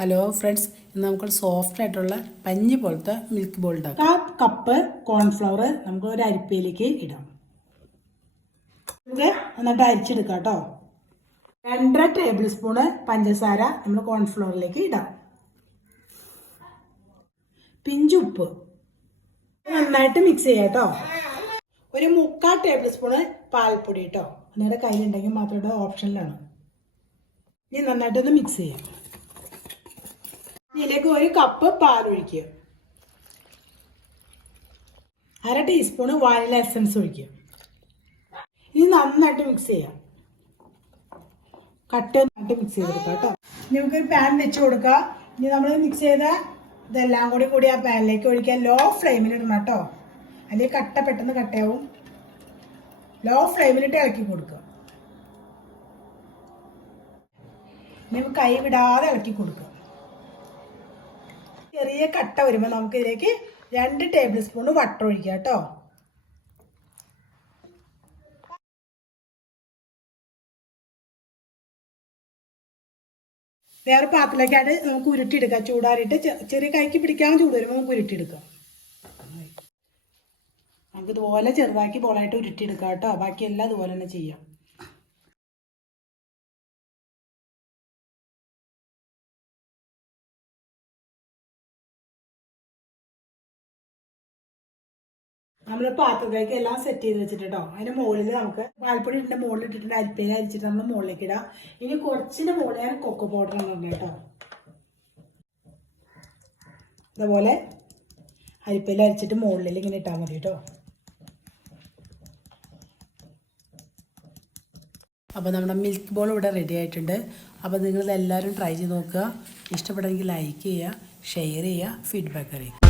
Hello friends, ഇന്ന് നമുക്ക് soft ആയിട്ടുള്ള പഞ്ഞി പോലത്തെ മിൽക്ക് ബോൾ ഉണ്ടാക്കാം. 1/4 കപ്പ് കോൺഫ്ലവർ നമുക്ക് ഒരു അരിപ്പയിലേക്ക് ഇടാം. ഇത് നന്നായിട്ട് അരിച്ചെടുക്കാം കേട്ടോ. 2.5 ടേബിൾ സ്പൂണ് പഞ്ചസാര നമ്മൾ കോൺഫ്ലവറിലേക്ക് ഇടാം. പിഞ്ചുപ്പ് നന്നായിട്ട് മിക്സ് ചെയ്യാം കേട്ടോ. ഒരു 3/4 ടേബിൾ സ്പൂണ് പാൽപ്പൊടി കേട്ടോ. നിങ്ങളുടെ കയ്യിലുണ്ടെങ്കിൽ മാത്രം ഓപ്ഷനിലാണ്. ഇനി നന്നായിട്ടൊന്ന് മിക്സ് ചെയ്യാം. ഇതിലേക്ക് 1 കപ്പ് പാലൊഴിക്കുക. 1/2 ടീസ്പൂണ് വാനില എസൻസ് ഒഴിക്കുക. ഇനി നന്നായിട്ട് മിക്സ് ചെയ്യാം. നന്നായിട്ട് മിക്സ് ചെയ്തെടുക്കാം കേട്ടോ. ഇനി നമുക്കൊരു പാൻ വെച്ച് കൊടുക്കുക. ഇനി നമ്മൾ മിക്സ് ചെയ്ത ഇതെല്ലാം കൂടി ആ പാനിലേക്ക് ഒഴിക്കുക. ലോ ഫ്ലെയിമിൽ ഇടണം കേട്ടോ, അല്ലെങ്കിൽ കട്ട പെട്ടെന്ന് കട്ടയാവും. ലോ ഫ്ലെയിമിലിട്ട് ഇളക്കി കൊടുക്കുക. ഇനി കൈ വിടാതെ ഇളക്കി കൊടുക്കുക. ചെറിയ കട്ട വരുമ്പോൾ നമുക്ക് ഇതിലേക്ക് 2 ടേബിൾ സ്പൂൺ ബട്ടർ ഒഴിക്കുക കേട്ടോ. വേറെ പാത്രത്തിലേക്കായിട്ട് നമുക്ക് ഉരുട്ടിയെടുക്കാം. ചൂടാറിയിട്ട് ചെറിയ കൈക്ക് പിടിക്കാൻ ചൂട് വരുമ്പോൾ നമുക്ക് ഉരുട്ടിയെടുക്കാം. നമുക്ക് ഇതുപോലെ ചെറുതാക്കി ബോളായിട്ട് ഉരുട്ടിയെടുക്കാം കേട്ടോ. ബാക്കിയെല്ലാം ഇതുപോലെ തന്നെ ചെയ്യാം. നമ്മൾ പാത്രത്തിലേക്ക് എല്ലാം സെറ്റ് ചെയ്ത് വെച്ചിട്ട് കേട്ടോ. അതിൻ്റെ മുകളിൽ നമുക്ക് പാൽപ്പൊടി ഇട്ടിട്ട് മുകളിൽ ഇട്ടിട്ടുണ്ട്. അരിപ്പയിൽ അരിച്ചിട്ട് നമ്മൾ മുകളിലേക്ക് ഇടാം. ഇനി കുറച്ചിൻ്റെ മുകളിൽ ഞാൻ കൊക്കോ പൗഡർ ഉണ്ട് കേട്ടോ. ഇതുപോലെ അരിപ്പയിൽ അരിച്ചിട്ട് മുകളിൽ ഇങ്ങനെ ഇട്ടാൽ മതി കേട്ടോ. അപ്പോൾ നമ്മുടെ മിൽക്ക് ബോൾ ഇവിടെ റെഡി ആയിട്ടുണ്ട്. അപ്പോൾ നിങ്ങളെല്ലാവരും ട്രൈ ചെയ്ത് നോക്കുക. ഇഷ്ടപ്പെട്ടെങ്കിൽ ലൈക്ക് ചെയ്യുക, ഷെയർ ചെയ്യുക, ഫീഡ്ബാക്ക് അറിയിക്കുക.